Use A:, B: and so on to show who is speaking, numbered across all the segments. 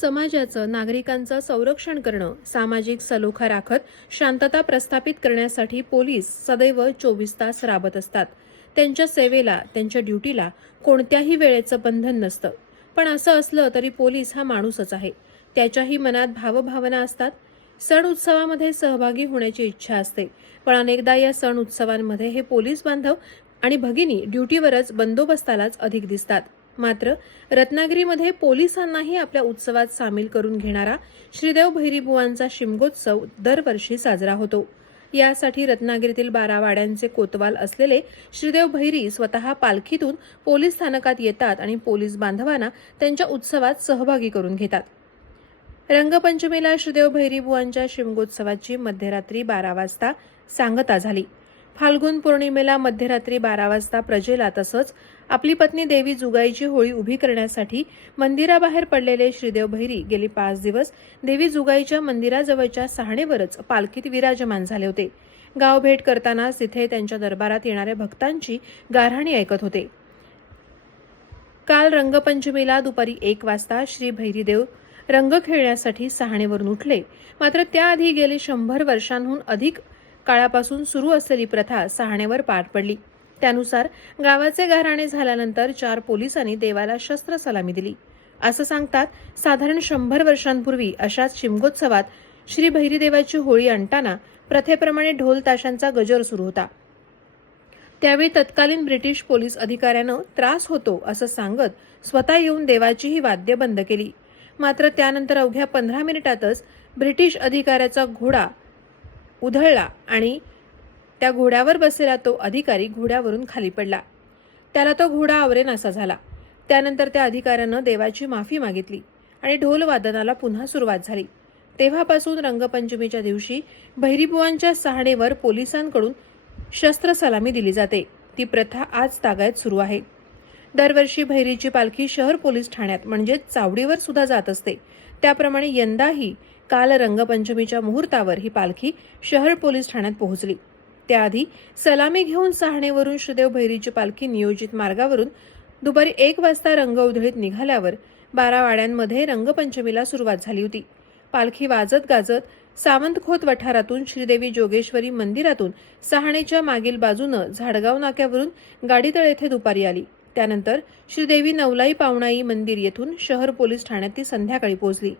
A: समाजाचं नागरिकांचं संरक्षण करणं सामाजिक सलोखा राखत शांतता प्रस्थापित करण्यासाठी पोलीस सदैव चोवीस तास राबत असतात. त्यांच्या सेवेला त्यांच्या ड्युटीला कोणत्याही वेळेचं बंधन नसतं. पण असं असलं तरी पोलीस हा माणूसच आहे. त्याच्याही मनात भावभावना असतात. सण उत्सवामध्ये सहभागी होण्याची इच्छा असते. पण अनेकदा या सण उत्सवांमध्ये हे पोलीस बांधव आणि भगिनी ड्युटीवरच बंदोबस्तालाच अधिक दिसतात. मात्र रत्नागिरीमध्ये पोलिसांनाही आपल्या उत्सवात सामील करून घेणारा श्रीदेव भैरीबुवांचा शिमगोत्सव दरवर्षी साजरा होतो. यासाठी रत्नागिरीतील बारा वाड्यांचे कोतवाल असलेले श्रीदेव भैरी स्वतः पालखीतून पोलीस स्थानकात येतात आणि पोलीस बांधवांना त्यांच्या उत्सवात सहभागी करून घेतात. रंगपंचमीला श्रीदेव भैरीबुवांच्या शिमगोत्सवाची मध्यरात्री बारा वाजता सांगता झाली. फाल्गुन पौर्णिमेला मध्यरात्री बारा वाजता प्रजेला तसंच आपली पत्नी देवी जुगाईची होळी उभी करण्यासाठी मंदिराबाहेर पडलेले श्रीदेव भैरी गेली पाच दिवस देवी जुगाईच्या मंदिराजवळच्या सहाणेवरच पालखीत विराजमान झाले होते. गाव भेट करतानाच तिथे त्यांच्या दरबारात येणाऱ्या भक्तांची गारहाणी ऐकत होते. काल रंगपंचमीला दुपारी एक वाजता श्री भैरीदेव रंग खेळण्यासाठी सहाणेवरून उठले. मात्र त्याआधी गेले शंभर वर्षांहून अधिक काळापासून सुरू असलेली प्रथा सहाणेवर पार पडली. त्यानुसार गावाचे घराणे झाल्यानंतर चार पोलिसांनी देवाला शस्त्र सलामी दिली. असं सांगतात साधारण शंभर वर्षांपूर्वी अशाच शिमगोत्सवात श्री भैरीदेवाची होळी आणताना प्रथेप्रमाणे ढोल ताशांचा गजर सुरू होता. त्यावेळी तत्कालीन ब्रिटिश पोलीस अधिकाऱ्यानं त्रास होतो असं सांगत स्वतः येऊन देवाची ही वाद्य बंद केली. मात्र त्यानंतर अवघ्या पंधरा मिनिटातच ब्रिटिश अधिकाऱ्याचा घोडा उधळला आणि त्या घोड्यावर बसलेला तो अधिकारी घोड्यावरून खाली पडला. त्याला तो घोडा आवरेनासा झाला. त्यानंतर त्या अधिकाऱ्यानं देवाची माफी मागितली आणि ढोल वादनाला पुन्हा सुरुवात झाली. तेव्हापासून रंगपंचमीच्या दिवशी भैरीबुवांच्या सहाणेवर पोलिसांकडून शस्त्र सलामी दिली जाते. ती प्रथा आज तागायत सुरू आहे. दरवर्षी भैरीची पालखी शहर पोलीस ठाण्यात म्हणजेच चावडीवर सुद्धा जात असते. त्याप्रमाणे यंदाही काल रंगपंचमीच्या मुहूर्तावर ही पालखी शहर पोलीस ठाण्यात पोहोचली. त्याआधी सलामी घेऊन सहाणेवरून श्रीदेव भैरीची पालखी नियोजित मार्गावरून दुपारी एक वाजता रंग उधळीत निघाल्यावर बारा वाड्यांमध्ये रंगपंचमीला सुरुवात झाली होती. पालखी वाजत गाजत सावंतखोत वठारातून श्रीदेवी जोगेश्वरी मंदिरातून सहाणेच्या मागील बाजूनं झाडगाव नाक्यावरून गाडीतळ येथे दुपारी आली. त्यानंतर श्रीदेवी नवलाई पावणाई मंदिर येथून शहर पोलीस ठाण्यात ती संध्याकाळी पोहोचली.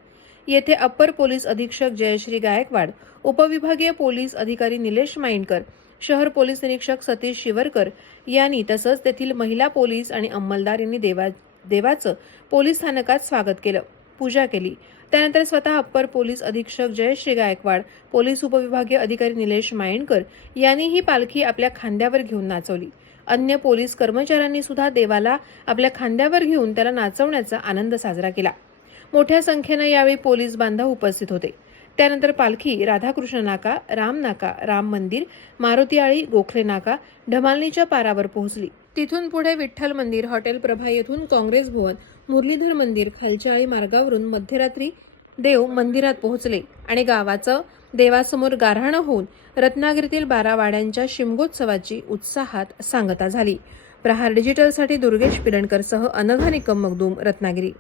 A: येथे अप्पर पोलीस अधीक्षक जयश्री गायकवाड उपविभागीय पोलीस अधिकारी निलेश माइंडकर शहर पोलीस निरीक्षक सतीश शिवरकर यांनी तसंच तेथील महिला पोलीस आणि अंमलदार यांनी देवा देवाचं पोलीस स्थानकात स्वागत केलं पूजा केली. त्यानंतर स्वतः अप्पर पोलीस अधीक्षक जयश्री गायकवाड पोलीस उपविभागीय अधिकारी निलेश मायणकर यांनी ही पालखी आपल्या खांद्यावर घेऊन नाचवली. अन्य पोलीस कर्मचाऱ्यांनी सुद्धा देवाला आपल्या खांद्यावर घेऊन त्याला नाचवण्याचा आनंद साजरा केला. मोठ्या संख्येनं यावेळी पोलीस बांधव उपस्थित होते. त्यानंतर पालखी राधाकृष्ण नाका राम नाका राम मंदिर मारुती आळी गोखले नाका ढमालनीच्या पारावर पोहोचली. तिथून पुढे विठ्ठल मंदिर हॉटेल प्रभा येथून काँग्रेस भवन मुरलीधर मंदिर खालच्या आळी मार्गावरून मध्यरात्री देव मंदिरात पोहोचले आणि गावाचं देवासमोर गारहाणं होऊन रत्नागिरीतील बारा वाड्यांच्या शिमगोत्सवाची उत्साहात सांगता झाली. प्रहार डिजिटलसाठी दुर्गेश पिरणकरसह अनघा निकम मगदूम रत्नागिरी.